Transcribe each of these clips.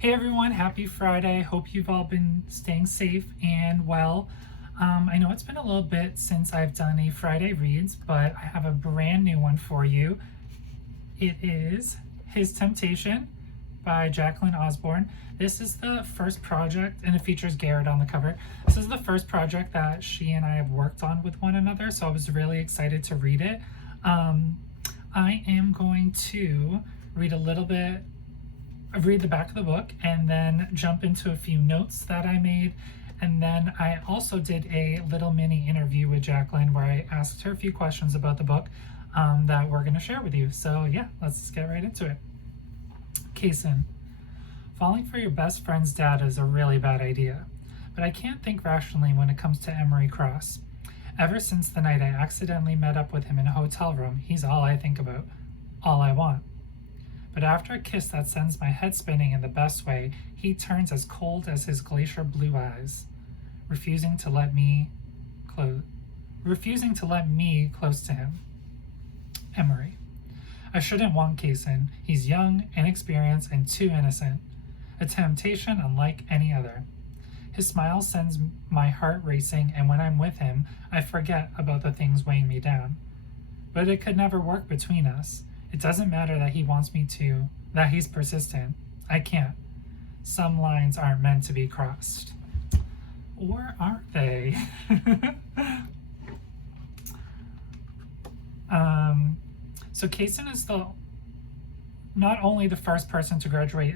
Hey everyone, happy Friday. Hope you've all been staying safe and well. I know it's been a little bit since I've done a Friday Reads, but I have a brand new one for you. It is His Temptation by Jaclyn Osborn. This is the first project, and it features Garrett on the cover. This is the first project that she and I have worked on with one another, so I was really excited to read it. I am going to read the back of the book and then jump into a few notes that I made. And then I also did a little mini interview with Jaclyn where I asked her a few questions about the book that we're going to share with you. So yeah, let's get right into it. Cason. Falling for your best friend's dad is a really bad idea, but I can't think rationally when it comes to Emery Cross. Ever since the night I accidentally met up with him in a hotel room, he's all I think about, all I want. But after a kiss that sends my head spinning in the best way, he turns as cold as his glacier blue eyes, refusing to let me close to him. Emery. I shouldn't want Cason. He's young, inexperienced, and too innocent. A temptation unlike any other. His smile sends my heart racing, and when I'm with him, I forget about the things weighing me down. But it could never work between us. It doesn't matter that he wants me to, that he's persistent. I can't. Some lines aren't meant to be crossed. Or aren't they? So Cason is not only the first person to graduate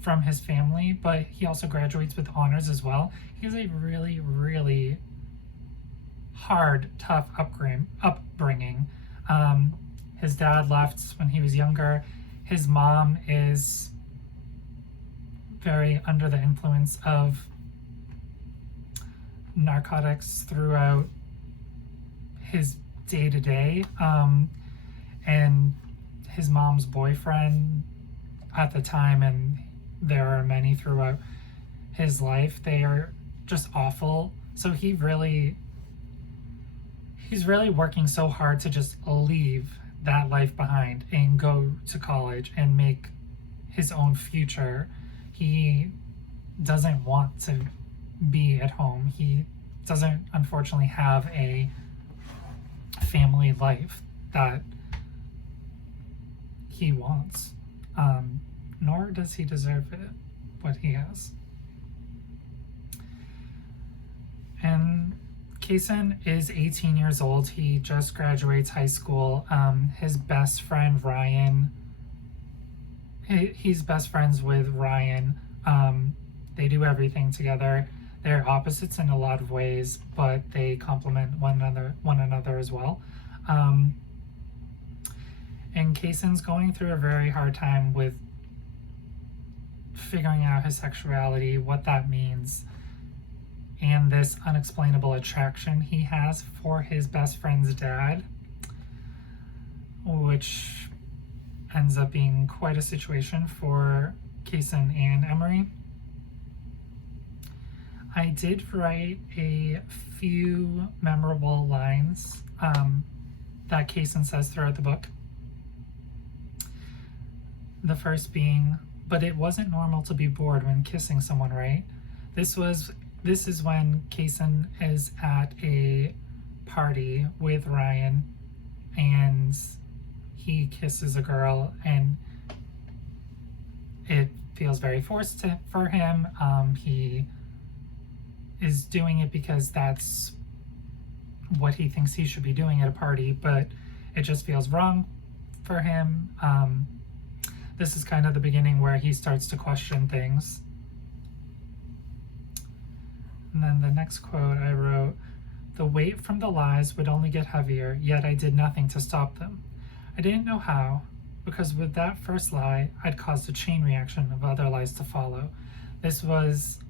from his family, but he also graduates with honors as well. He has a really, really hard, tough upbringing. His dad left when he was younger. His mom is very under the influence of narcotics throughout his day-to-day. And his mom's boyfriend at the time, and there are many throughout his life, they are just awful. So he's really working so hard to just leave that life behind and go to college and make his own future. He doesn't want to be at home. He doesn't, unfortunately, have a family life that he wants, nor does he deserve it, what he has. And Cason is 18 years old. He just graduates high school. His best friend, Ryan, he's best friends with Ryan. They do everything together. They're opposites in a lot of ways, but they complement one another as well. And Cason's going through a very hard time with figuring out his sexuality, what that means, and this unexplainable attraction he has for his best friend's dad, which ends up being quite a situation for Cason and Emery. I did write a few memorable lines that Cason says throughout the book. The first being, "But it wasn't normal to be bored when kissing someone, right?" This is when Cason is at a party with Ryan and he kisses a girl, and it feels very forced for him. He is doing it because that's what he thinks he should be doing at a party, but it just feels wrong for him. This is kind of the beginning where he starts to question things. And then the next quote I wrote, "The weight from the lies would only get heavier, yet I did nothing to stop them. I didn't know how, because with that first lie, I'd caused a chain reaction of other lies to follow." This was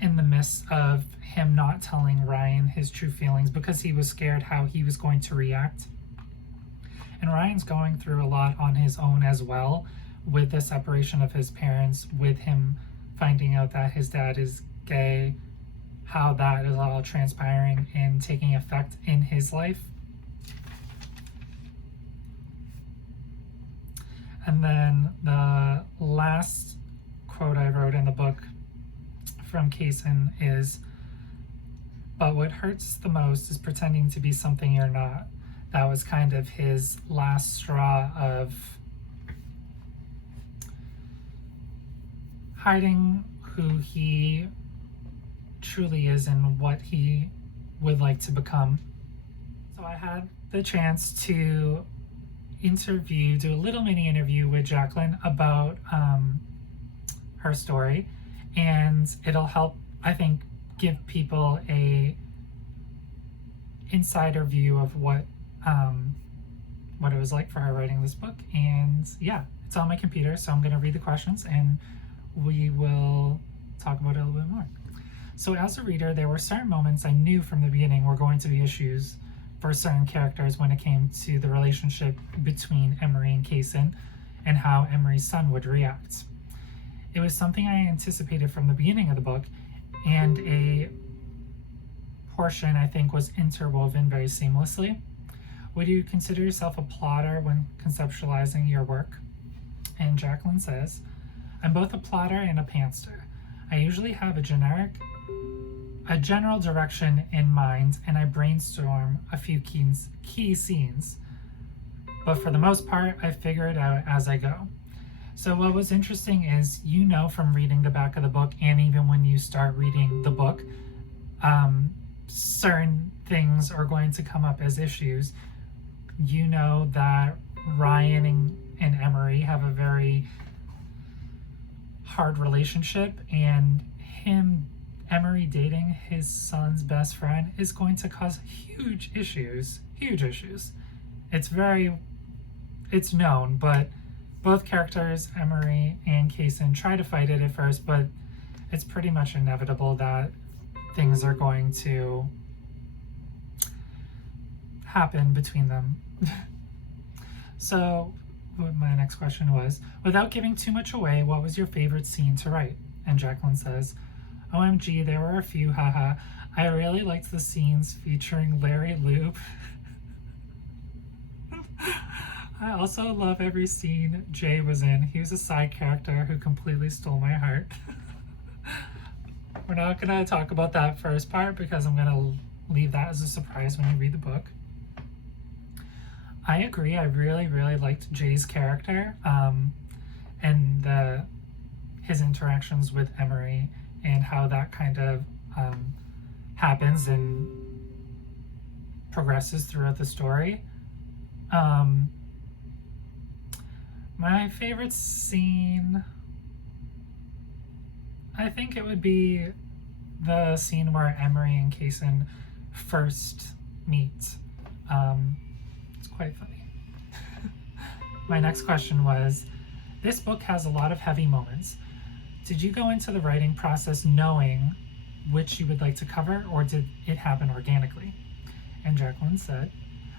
in the midst of him not telling Ryan his true feelings because he was scared how he was going to react. And Ryan's going through a lot on his own as well, with the separation of his parents, with him finding out that his dad is gay, how that is all transpiring and taking effect in his life. And then the last quote book from Cason is, "But what hurts the most is pretending to be something you're not." That was kind of his last straw of hiding who he truly is and what he would like to become. So I had the chance to do a little mini interview with Jaclyn about her story, and it'll help, I think, give people a insider view of what it was like for her writing this book. And yeah, it's on my computer, so I'm going to read the questions and we will talk about it a little bit more. So as a reader, there were certain moments I knew from the beginning were going to be issues for certain characters when it came to the relationship between Emery and Cason and how Emery's son would react. It was something I anticipated from the beginning of the book, and a portion I think was interwoven very seamlessly. Would you consider yourself a plotter when conceptualizing your work? And Jaclyn says, "I'm both a plotter and a pantser. I usually have a general direction in mind, and I brainstorm a few key scenes. But for the most part, I figure it out as I go." So what was interesting is, from reading the back of the book, and even when you start reading the book, certain things are going to come up as issues. That Ryan and Emery have a very hard relationship, and Emery dating his son's best friend is going to cause huge issues. It's known, but both characters, Emery and Cason, try to fight it at first, but it's pretty much inevitable that things are going to happen between them. So my next question was, without giving too much away, what was your favorite scene to write? And Jaclyn says, "OMG, there were a few, haha. I really liked the scenes featuring Larry Loop. I also love every scene Jay was in. He was a side character who completely stole my heart." We're not going to talk about that first part because I'm going to leave that as a surprise when you read the book. I agree. I really, really liked Jay's character and his interactions with Emery and how that kind of happens and progresses throughout the story. My favorite scene, I think it would be the scene where Emery and Cason first meet. It's quite funny. My next question was, this book has a lot of heavy moments. Did you go into the writing process knowing which you would like to cover, or did it happen organically? And Jaclyn said,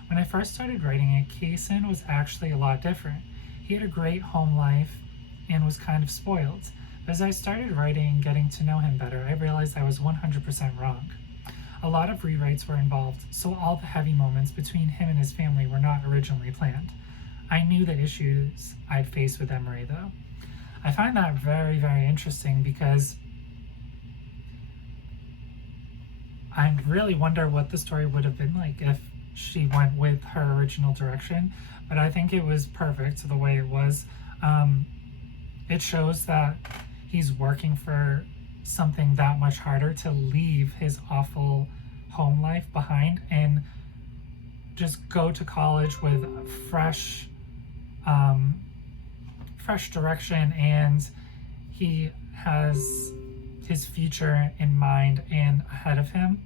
"When I first started writing it, Cason was actually a lot different. He had a great home life and was kind of spoiled. But as I started writing and getting to know him better, I realized I was 100% wrong. A lot of rewrites were involved, so all the heavy moments between him and his family were not originally planned. I knew the issues I'd face with Emery, though." I find that very, very interesting because I really wonder what the story would have been like if she went with her original direction, but I think it was perfect the way it was. It shows that he's working for something that much harder to leave his awful home life behind and just go to college with fresh direction, and he has his future in mind and ahead of him.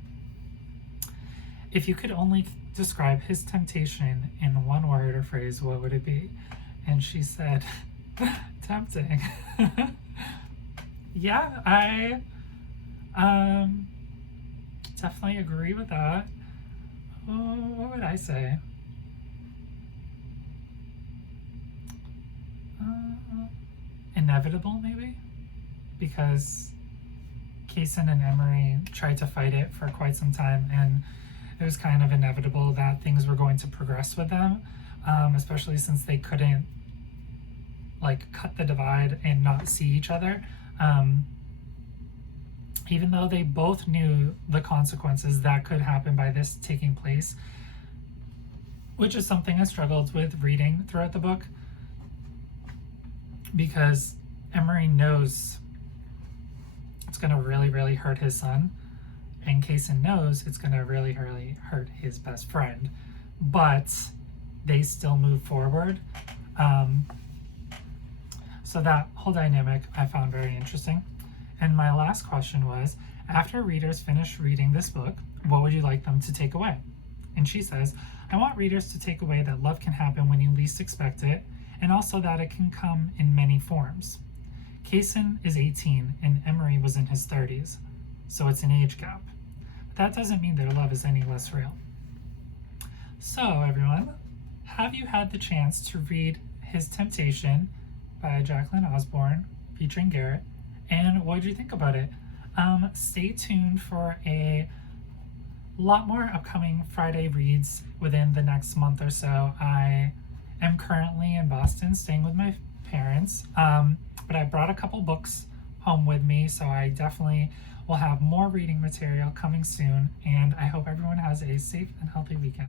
If you could only describe his temptation in one word or phrase, what would it be? And she said, tempting. Yeah, I definitely agree with that. Oh, what would I say? Inevitable, maybe? Because Cason and Emery tried to fight it for quite some time, and it was kind of inevitable that things were going to progress with them, especially since they couldn't cut the divide and not see each other. even though they both knew the consequences that could happen by this taking place, which is something I struggled with reading throughout the book, because Emery knows it's going to really, really hurt his son, and Cason knows it's going to really, really hurt his best friend, but they still move forward. So that whole dynamic I found very interesting. And my last question was, after readers finish reading this book, what would you like them to take away? And she says, I want readers to take away that love can happen when you least expect it, and also that it can come in many forms. Cason is 18 and Emery was in his 30s, so it's an age gap. But that doesn't mean their love is any less real. So everyone, have you had the chance to read His Temptation by Jaclyn Osborn featuring Garrett? And what did you think about it? Stay tuned for a lot more upcoming Friday reads within the next month or so. I am currently in Boston staying with my parents, but I brought a couple books home with me, so I definitely will have more reading material coming soon, and I hope everyone has a safe and healthy weekend.